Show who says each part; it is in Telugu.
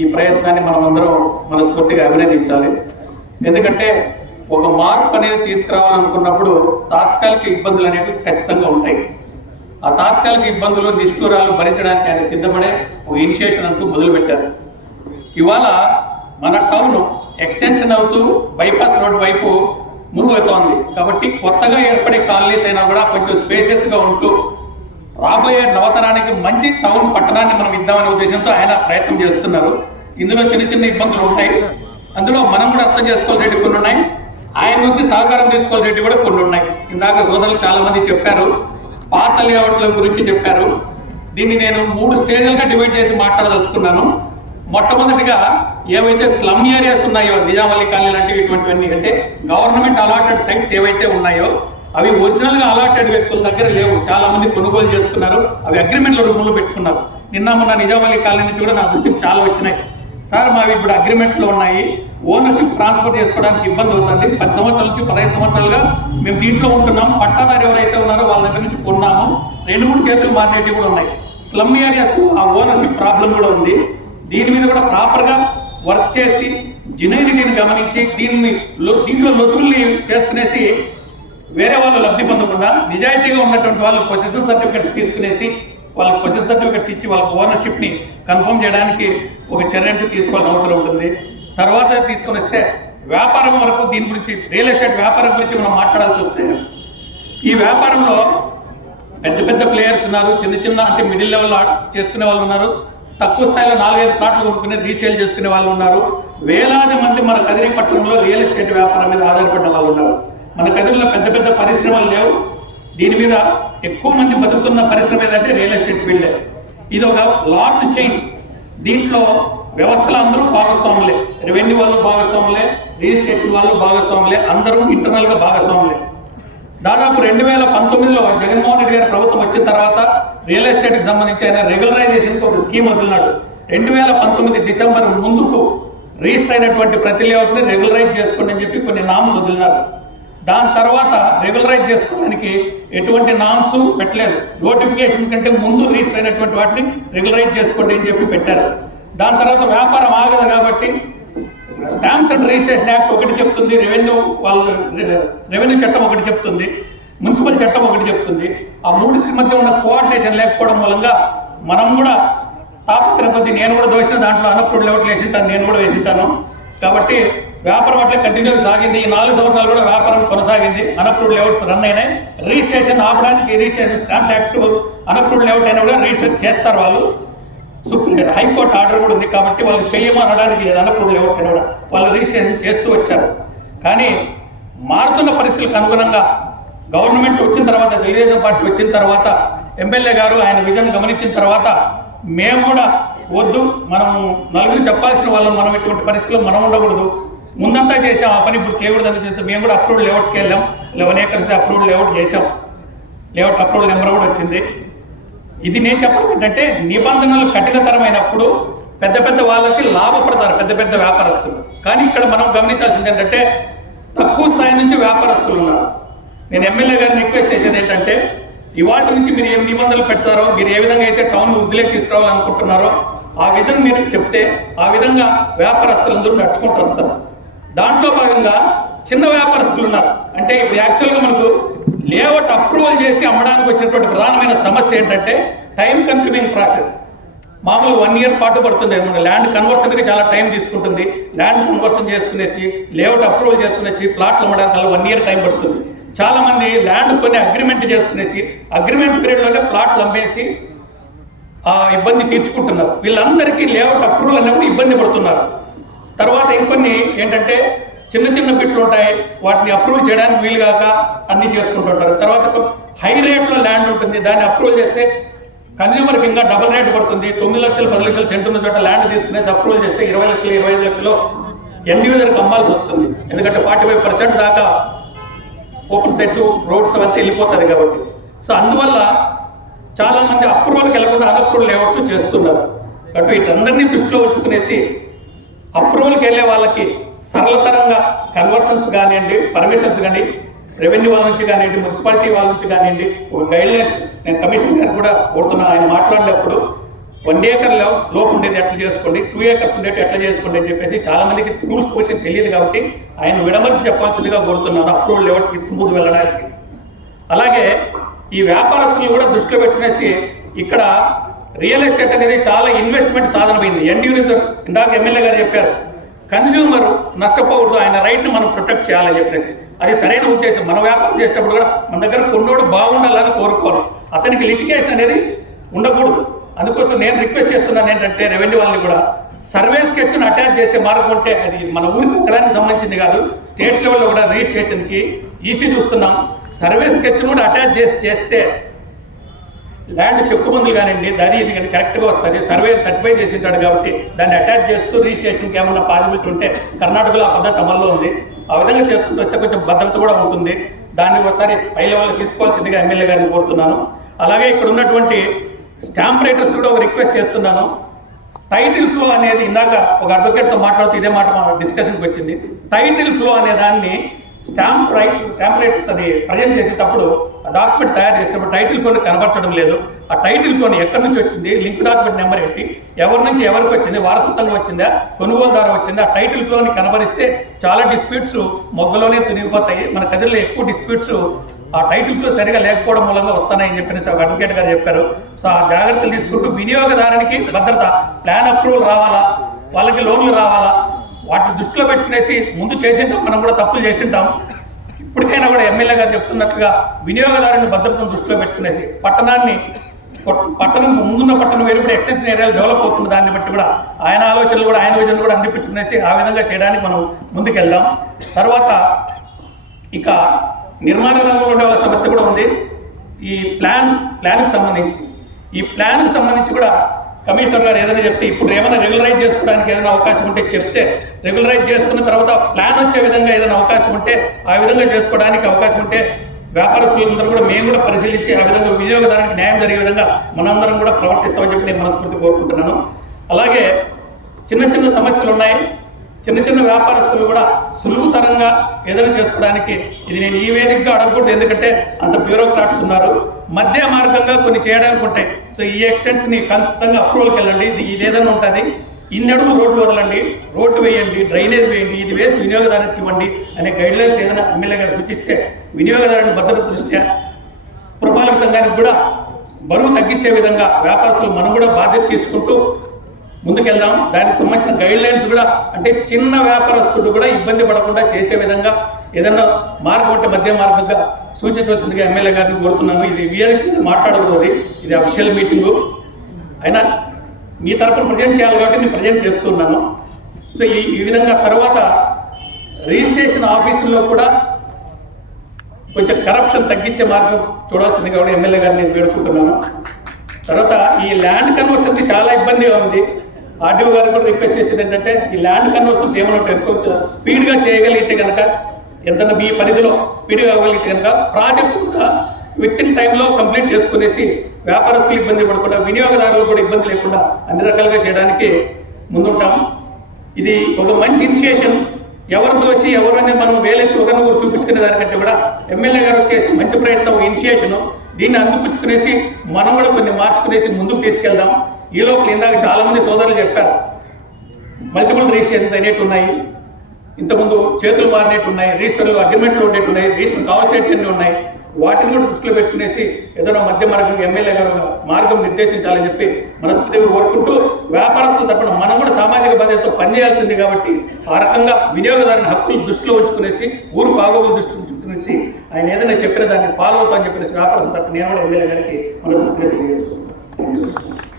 Speaker 1: ఈ ప్రయత్నాన్ని మనం అందరం మనస్ఫూర్తిగా అభినందించాలి. ఎందుకంటే ఒక మార్పు అనేది తీసుకురావాలనుకున్నప్పుడు తాత్కాలిక ఇబ్బందులు అనేవి ఖచ్చితంగా ఉంటాయి. ఆ తాత్కాలిక ఇబ్బందులు నిష్ఠూరాలు భరించడానికి ఆయన సిద్ధపడే ఒక ఇనిషియేషన్ అంటూ మొదలుపెట్టారు. ఇవాళ మన టౌన్ ఎక్స్టెన్షన్ అవుతూ బైపాస్ రోడ్ వైపు మూవ్ అవుతోంది కాబట్టి కొత్తగా ఏర్పడే కాలనీస్ అయినా కూడా కొంచెం స్పేషియస్గా ఉంటూ రాబోయే నవతరానికి మంచి టౌన్ పట్టణాన్ని మనం ఇద్దామనే ఉద్దేశంతో ఆయన ప్రయత్నం చేస్తున్నారు. ఇందులో చిన్న చిన్న ఇబ్బందులు ఉంటాయి. అందులో మనం కూడా అర్థం చేసుకోవాల్సినవి కొన్ని ఉన్నాయి. ఆయన నుంచి సహకారం తీసుకోవాల్సినవి కూడా కొన్ని ఉన్నాయి. ఇందాక సోదరులు చాలామంది చెప్పారు. పాత లేఅవుట్ల గురించి చెప్పారు. దీన్ని నేను మూడు స్టేజ్లుగా డివైడ్ చేసి మాట్లాడదలుచుకున్నాను. మొట్టమొదటిగా ఏవైతే స్లమ్ ఏరియాస్ ఉన్నాయో నిజామల్లి కాలనీ లాంటివి ఇటువంటివన్నీ అంటే గవర్నమెంట్ అలాటెడ్ సైట్స్ ఏవైతే ఉన్నాయో అవి ఒరిజినల్గా అలాటెడ్ వ్యక్తుల దగ్గర లేవు. చాలా మంది కొనుగోలు చేసుకున్నారు. అవి అగ్రిమెంట్ల రూపంలో పెట్టుకున్నారు. నిన్న మొన్న నిజామాలి కాలనీ నుంచి కూడా నా దృష్టికి చాలా వచ్చినాయి. సార్ మావి ఇప్పుడు అగ్రిమెంట్లో ఉన్నాయి. ఓనర్షిప్ ట్రాన్స్ఫర్ చేసుకోవడానికి ఇబ్బంది అవుతుంది. పది సంవత్సరాల నుంచి పదహైదు సంవత్సరాలుగా మేము దీంట్లో ఉంటున్నాం. పట్టాదారు ఎవరైతే ఉన్నారో వాళ్ళ దగ్గర నుంచి కొన్నాము. రెండు మూడు చేతులు మారినట్టు కూడా ఉన్నాయి. స్లమ్ ఏరియాస్ ఆ ఓనర్షిప్ ప్రాబ్లం కూడా ఉంది. దీని మీద కూడా ప్రాపర్గా వర్క్ చేసి జెన్యునిటీని గమనించి దీన్ని దీంట్లో లొసుగుల్ని చేసుకునేసి వేరే వాళ్ళు లబ్ధి పొందకుండా నిజాయితీగా ఉన్నటువంటి వాళ్ళు పొజిషన్ సర్టిఫికెట్స్ తీసుకునేసి వాళ్ళకి పొజిషన్ సర్టిఫికెట్స్ ఇచ్చి వాళ్ళకి ఓనర్షిప్ని కన్ఫర్మ్ చేయడానికి ఒక చర్య తీసుకోవాల్సిన అవసరం ఉంటుంది. తర్వాత తీసుకొని వస్తే వ్యాపారం వరకు దీని గురించి రియల్ ఎస్టేట్ వ్యాపారం గురించి మనం మాట్లాడాల్సి వస్తే ఈ వ్యాపారంలో పెద్ద పెద్ద ప్లేయర్స్ ఉన్నారు చిన్న చిన్న అంటే మిడిల్ లెవెల్ చేసుకునే వాళ్ళు ఉన్నారు తక్కువ స్థాయిలో నాలుగైదు ప్లాట్లు కొనుక్కుని రీసేల్ చేసుకునే వాళ్ళు ఉన్నారు వేలాది మంది మన కదిరి పట్టణంలో రియల్ ఎస్టేట్ వ్యాపారం మీద ఆధారపడిన వాళ్ళు ఉన్నారు. మన కదిరిలో పెద్ద పెద్ద పరిశ్రమలు లేవు. దీని మీద ఎక్కువ మంది బతుకుతున్న పరిశ్రమ ఏదంటే రియల్ ఎస్టేట్ ఫీల్డే. ఇది ఒక లార్జ్ చైన్. దీంట్లో వ్యవస్థలు అందరూ భాగస్వాములే. రెవెన్యూ వాళ్ళు భాగస్వాములే రిజిస్ట్రేషన్ వాళ్ళు భాగస్వాములే అందరూ ఇంటర్నల్గా భాగస్వాములే. దాదాపు రెండు వేల పంతొమ్మిదిలో జగన్మోహన్ రెడ్డి గారి ప్రభుత్వం వచ్చిన తర్వాత రియల్ ఎస్టేట్కి సంబంధించి ఆయన రెగ్యులరైజేషన్కి ఒక స్కీమ్ వదిలినాడు. రెండు వేల పంతొమ్మిది డిసెంబర్ ముందుకు రిజిస్టర్ అయినటువంటి ప్రతి లేఅవుట్ని రెగ్యులరైజ్ చేసుకోండి అని చెప్పి కొన్ని నామ్స్ వదిలినారు. దాని తర్వాత రెగ్యులరైజ్ చేసుకోవడానికి ఎటువంటి నామ్స్ పెట్టలేదు. నోటిఫికేషన్ కంటే ముందు రిజిస్టర్ అయినటువంటి వాటిని రెగ్యులరైజ్ చేసుకోండి అని చెప్పి పెట్టారు. దాని తర్వాత వ్యాపారం ఆగదు కాబట్టి స్టాంప్స్ అండ్ రిజిస్ట్రేషన్ యాక్ట్ ఒకటి చెప్తుంది రెవెన్యూ వాళ్ళు రెవెన్యూ చట్టం ఒకటి చెప్తుంది మున్సిపల్ చట్టం ఒకటి చెప్తుంది. ఆ మూడింటి మధ్య ఉన్న కోఆర్డినేషన్ లేకపోవడం మూలంగా మనం కూడా తాపత్రపతి నేను కూడా దోషిన దాంట్లో అన్నప్పుడు లేవట్లు వేసింటాను నేను కూడా వేసింటాను. కాబట్టి వ్యాపారం అట్లా కంటిన్యూ సాగింది. ఈ నాలుగు సంవత్సరాలు కూడా వ్యాపారం కొనసాగింది. అనప్రూవ్డ్ లేఅవుట్స్ రన్ అయినాయి. రిజిస్ట్రేషన్ ఆపడానికి registration stamp act unapproved layout అయినా కూడా రిజిస్టర్ చేస్తారు వాళ్ళు. సుప్రీం హైకోర్టు ఆర్డర్ కూడా ఉంది కాబట్టి వాళ్ళు చేయమనడానికి లేదు. అన్నప్పుడు లేఅవుట్స్ అయినా కూడా వాళ్ళు రిజిస్ట్రేషన్ చేస్తూ వచ్చారు. కానీ మారుతున్న పరిస్థితులకు అనుగుణంగా గవర్నమెంట్ వచ్చిన తర్వాత తెలుగుదేశం పార్టీ వచ్చిన తర్వాత ఎమ్మెల్యే గారు ఆయన విజన్ గమనించిన తర్వాత మేము కూడా వద్దు. మనం నలుగురు చెప్పాల్సిన వాళ్ళం మనం ఇటువంటి పరిస్థితుల్లో మనం ఉండకూడదు. ముందంతా చేసాం ఆ పని ఇప్పుడు చేయకూడదని చేస్తే మేము కూడా అప్రూవ్డ్ లేఅవుట్స్కి వెళ్ళాం. లెవెన్ ఏకర్స్ అప్రూవ్డ్ లేఅవుట్ చేసాం లేఅవుట్ అప్రూవ్డ్ నెంబర్ కూడా వచ్చింది. ఇది నేను చెప్పడం ఏంటంటే నిబంధనలు కఠినతరమైనప్పుడు పెద్ద పెద్ద వాళ్ళకి లాభపడతారు పెద్ద పెద్ద వ్యాపారస్తులు. కానీ ఇక్కడ మనం గమనించాల్సింది ఏంటంటే తక్కువ స్థాయి నుంచి వ్యాపారస్తులు ఉన్నారు. నేను ఎమ్మెల్యే గారిని రిక్వెస్ట్ చేసేది ఏంటంటే ఇవాళ నుంచి మీరు ఏం నిబంధనలు పెడతారో మీరు ఏ విధంగా అయితే టౌన్ వృద్ధిలోకి తీసుకురావాలనుకుంటున్నారో ఆ విజన్ మీరు చెప్తే ఆ విధంగా వ్యాపారస్తులందరూ నడుచుకుంటూ వస్తారు. దాంట్లో భాగంగా చిన్న వ్యాపారస్తులు ఉన్నారు. అంటే ఇప్పుడు యాక్చువల్గా మనకు లేఅవుట్ అప్రూవల్ చేసి అమ్మడానికి వచ్చినటువంటి ప్రధానమైన సమస్య ఏంటంటే టైం కన్స్యూమింగ్ ప్రాసెస్ మామూలు వన్ ఇయర్ పాటు పడుతుంది. మన ల్యాండ్ కన్వర్షన్కి చాలా టైం తీసుకుంటుంది. ల్యాండ్ కన్వర్షన్ చేసుకునేసి లేఅవుట్ అప్రూవల్ చేసుకునేసి ప్లాట్లు అమ్మడానికి వన్ ఇయర్ టైం పడుతుంది. చాలామంది ల్యాండ్ కొన్ని అగ్రిమెంట్ చేసుకునేసి అగ్రిమెంట్ పీరియడ్లోనే ప్లాట్లు అమ్మేసి ఆ ఇబ్బంది తీర్చుకుంటున్నారు. వీళ్ళందరికీ లేఅవుట్ అప్రూవల్ అన్నప్పుడు ఇబ్బంది పడుతున్నారు. తర్వాత ఇంకొన్ని ఏంటంటే చిన్న చిన్న బిట్లు ఉంటాయి. వాటిని అప్రూవ్ చేయడానికి వీలు కాక అన్ని చేసుకుంటుంటారు తర్వాత హై రేట్లో ల్యాండ్ ఉంటుంది. దాన్ని అప్రూవల్ చేస్తే కన్జ్యూమర్కి ఇంకా డబల్ రేట్ పడుతుంది. తొమ్మిది లక్షలు పది లక్షలు సెంట్ ఉన్న చోట ల్యాండ్ తీసుకునేసి అప్రూవల్ చేస్తే ఇరవై లక్షలు ఇరవై ఐదు లక్షలు ఎండ్ యూజర్కి అమ్మాల్సి వస్తుంది. ఎందుకంటే ఫార్టీ ఫైవ్ పర్సెంట్ దాకా ఓపెన్ సైట్స్ రోడ్స్ అంతా వెళ్ళిపోతుంది కాబట్టి. సో అందువల్ల చాలా మంది అప్రూవల్కి వెళ్ళకుండా అనప్రూవల్ లేఅవుట్స్ చేస్తున్నారు. కాబట్టి వీటందరినీ దృష్టిలో ఉంచుకునేసి అప్రూవల్కి వెళ్ళే వాళ్ళకి సరళతరంగా కన్వర్షన్స్ కానివ్వండి పర్మిషన్స్ కానీ రెవెన్యూ వాళ్ళ నుంచి కానివ్వండి మున్సిపాలిటీ వాళ్ళ నుంచి కానివ్వండి ఒక గైడ్లైన్స్ నేను కమిషన్ గారు కూడా కోరుతున్నాను. ఆయన మాట్లాడినప్పుడు వన్ ఏకర్ లోపు ఉండేది ఎట్లా చేసుకోండి టూ ఏకర్స్ ఉండేది ఎట్లా చేసుకోండి అని చెప్పేసి చాలా మందికి రూల్స్ క్వశ్చన్ తెలియదు కాబట్టి ఆయన విడమర్చి చెప్పాల్సిందిగా కోరుతున్నాను అప్రూవల్ లెవెల్స్కి ముందు వెళ్ళడానికి. అలాగే ఈ వ్యాపారస్తులు కూడా దృష్టిలో పెట్టుకునేసి ఇక్కడ రియల్ ఎస్టేట్ అనేది చాలా ఇన్వెస్ట్మెంట్ సాధనమైంది. ఎండ్ యూనిజర్ ఇందాక ఎమ్మెల్యే గారు చెప్పారు కన్జ్యూమర్ నష్టపోకూడదు ఆయన రైట్ని మనం ప్రొటెక్ట్ చేయాలని చెప్పేసి. అది సరైన ఉద్దేశం. మన వ్యాపారం చేసేటప్పుడు కూడా మన దగ్గర కొన్నోడు బాగుండాలని కోరుకోవాలి. అతనికి లిటిగేషన్ అనేది ఉండకూడదు. అందుకోసం నేను రిక్వెస్ట్ చేస్తున్నాను ఏంటంటే రెవెన్యూ వాళ్ళని కూడా సర్వే స్కెచ్ను అటాచ్ చేసే మార్గం ఉంటే అది మన ఊరికి ఒక్కడానికి సంబంధించింది కాదు స్టేట్ లెవెల్లో కూడా రిజిస్ట్రేషన్కి ఈసీ చూస్తున్నాం. సర్వే స్కెచ్ను కూడా అటాచ్ చేసి చేస్తే ల్యాండ్ చెక్కుబందులు కానివ్వండి దాని ఇది కానీ కరెక్ట్గా వస్తుంది. సర్వే సర్టిఫై చేసి ఉంటాడు కాబట్టి దాన్ని అటాచ్ చేస్తూ రిజిస్ట్రేషన్కి ఏమన్నా పాసిబిలిటీ ఉంటే కర్ణాటకలో ఆ పద్ధతి అమల్లో ఉంది. ఆ విధంగా చేసుకుంటూ వస్తే కొంచెం భద్రత కూడా ఉంటుంది. దాన్ని ఒకసారి పై లెవెల్ తీసుకోవాల్సిందిగా ఎమ్మెల్యే గారిని కోరుతున్నాను. అలాగే ఇక్కడ ఉన్నటువంటి స్టాంప్ రైటర్స్ కూడా ఒక రిక్వెస్ట్ చేస్తున్నాను. టైటిల్ ఫ్లో అనేది ఇందాక ఒక అడ్వకేట్తో మాట్లాడుతూ ఇదే మాట మా డిస్కషన్కి వచ్చింది. టైటిల్ ఫ్లో అనే దాన్ని స్టాంప్ రైట్ స్టాంప్ రైట్స్ అది ప్రజెంట్ చేసేటప్పుడు ఆ డాక్యుమెంట్ తయారు చేసేటప్పుడు టైటిల్ ఫోన్ కనబరచడం లేదు. ఆ టైటిల్ ఫోన్ ఎక్కడి నుంచి వచ్చింది? లింక్ డాక్యుమెంట్ నెంబర్ ఏంటి? ఎవరి నుంచి ఎవరికి వచ్చింది? వారసత్వంగా వచ్చిందా? కొనుగోలుదారు వచ్చిందా? ఆ టైటిల్ ఫోన్ కనబరిస్తే చాలా డిస్ప్యూట్స్ మొగ్గలోనే తునిగిపోతాయి. మన కదిలో ఎక్కువ డిస్ప్యూట్స్ ఆ టైటిల్ ఫ్లో సరిగా లేకపోవడం మూలంగా వస్తున్నాయని చెప్పేసి ఒక అడ్వకేట్ గారు చెప్పారు. సో ఆ జాగ్రత్తలు తీసుకుంటూ వినియోగదారునికి భద్రత ప్లాన్ అప్రూవల్ రావాలా? వాళ్ళకి లోన్లు రావాలా? వాటిని దృష్టిలో పెట్టుకునేసి ముందు చేసింటాం మనం కూడా తప్పులు చేసింటాం. ఇప్పటికైనా కూడా ఎమ్మెల్యే గారు చెప్తున్నట్లుగా వినియోగదారుని భద్రతను దృష్టిలో పెట్టుకునేసి పట్టణాన్ని పట్టణం ముందున్న పట్టణం వేరు కూడా ఎక్స్టెన్షన్ ఏరియాలు డెవలప్ అవుతుంది దాన్ని బట్టి కూడా ఆయన ఆలోచనలు కూడా ఆయన విజన్ కూడా అందిపించుకునేసి ఆ విధంగా చేయడానికి మనం ముందుకెళ్దాం. తర్వాత ఇక నిర్మాణ రంగంలో ఉండే వాళ్ళ సమస్య కూడా ఉంది. ఈ ప్లాన్ ప్లాన్కి సంబంధించి ఈ ప్లాన్కి సంబంధించి కూడా కమిషనర్ గారు ఏదైనా చెప్తే ఇప్పుడు ఏమైనా రెగ్యులరైజ్ చేసుకోవడానికి ఏదైనా అవకాశం ఉంటే చెప్తే రెగ్యులరైజ్ చేసుకున్న తర్వాత ప్లాన్ వచ్చే విధంగా ఏదైనా అవకాశం ఉంటే ఆ విధంగా చేసుకోవడానికి అవకాశం ఉంటే వ్యాపారస్తులందరూ కూడా మేము కూడా పరిశీలించి ఆ విధంగా వినియోగదారునికి న్యాయం జరిగే విధంగా మనందరం కూడా ప్రవర్తిస్తామని చెప్పి నేను మనస్ఫూర్తి కోరుకుంటున్నాను. అలాగే చిన్న చిన్న సమస్యలు ఉన్నాయి. చిన్న చిన్న వ్యాపారస్తులు కూడా సులువుతరంగా ఏదైనా చేసుకోవడానికి ఇది నేను ఈ వేదికగా అడగకూడదు. ఎందుకంటే అంత బ్యూరోక్రాట్స్ ఉన్నారు. మధ్య మార్గంగా కొన్ని చేయడానికి ఉంటాయి. సో ఈ ఎక్స్టెన్స్ని ఖచ్చితంగా అప్రూవల్కి వెళ్ళండి. ఇది ఏదైనా ఉంటుంది. ఇన్ని అడుగులు రోడ్లు వదలండి. రోడ్డు వేయండి డ్రైనేజ్ వేయండి ఇది వేసి వినియోగదారునికి ఇవ్వండి అనే గైడ్లైన్స్ ఏదైనా ఎమ్మెల్యే గారు సూచిస్తే వినియోగదారుని భద్రత దృష్ట్యా పురపాలక సంఘానికి కూడా బరువు తగ్గించే విధంగా వ్యాపారస్తులు మనం కూడా బాధ్యత తీసుకుంటూ ముందుకెళ్దాం. దానికి సంబంధించిన గైడ్ లైన్స్ కూడా అంటే చిన్న వ్యాపారస్తుడు కూడా ఇబ్బంది పడకుండా చేసే విధంగా ఏదన్నా మార్గం అంటే మధ్య మార్గంగా సూచించవలసిందిగా ఎమ్మెల్యే గారిని కోరుతున్నాను. ఇది వీఆర్కి మాట్లాడకూడదు. ఇది అఫిషియల్ మీటింగు అయినా మీ తరపున ప్రజెంట్ చేయాలి కాబట్టి నేను ప్రజెంట్ చేస్తున్నాను. సో ఈ ఈ విధంగా తర్వాత రిజిస్ట్రేషన్ ఆఫీసుల్లో కూడా కొంచెం కరప్షన్ తగ్గించే మార్గం చూడాల్సింది కాబట్టి ఎమ్మెల్యే గారిని నేను వేడుకుంటున్నాను. తర్వాత ఈ ల్యాండ్ కన్వర్షన్కి చాలా ఇబ్బందిగా ఉంది. ఆర్డీఓ గారు కూడా రిక్వెస్ట్ చేసేది ఏంటంటే ఈ ల్యాండ్ కన్వర్షన్స్ ఏమైనా పెట్టుకోవచ్చు స్పీడ్గా చేయగలిగితే కనుక ఎంతన్నా మీ పరిధిలో స్పీడ్గా అవ్వగలిగితే కనుక ప్రాజెక్ట్ కూడా విత్ ఇన్ టైంలో కంప్లీట్ చేసుకునేసి వ్యాపారస్తులు ఇబ్బంది పడకుండా వినియోగదారులు కూడా ఇబ్బంది లేకుండా అన్ని రకాలుగా చేయడానికి ముందుంటాం. ఇది ఒక మంచి ఇనిషియేషన్ ఎవరు దోషి ఎవరు అనేది మనం వేలెత్తి ఒకరినొకరు చూపించుకునే దానికంటే కూడా ఎమ్మెల్యే గారు చేసి మంచి ప్రయత్నం ఇనిషియేషను దీన్ని అందిపుచ్చుకునేసి మనం కూడా కొన్ని మార్చుకునేసి ముందుకు తీసుకెళ్దాం. ఈ లోపల ఇందాక చాలా మంది సోదరులు చెప్పారు. మల్టిపుల్ రిజిస్ట్రేషన్స్ అయినట్టు ఉన్నాయి. ఇంతకుముందు చేతులు మారినట్టు ఉన్నాయి. రిజిస్టర్లు అగ్రిమెంట్లు ఉండేట్టు ఉన్నాయి. రిజిస్టర్ కావాల్సినవన్నీ ఉన్నాయి. వాటిని కూడా దృష్టిలో పెట్టుకునేసి ఏదైనా మధ్య మార్గం ఎమ్మెల్యే గారు మార్గం నిర్దేశించాలని చెప్పి మనస్ఫూర్తిగా కోరుకుంటూ వ్యాపారస్తుల తరపున మనం కూడా సామాజిక బాధ్యతతో పనిచేయాల్సింది కాబట్టి ఆ రకంగా వినియోగదారుని హక్కులు దృష్టిలో ఉంచుకునేసి ఊరు బాగోగులు దృష్టి ఉంచుకునేసి ఆయన ఏదైనా చెప్పిన దాన్ని ఫాలో అవుతా అని చెప్పేసి వ్యాపారస్తుల తప్ప నేను కూడా ఎమ్మెల్యే గారికి మనస్ఫూర్తిగా తెలియజేసుకుంటాను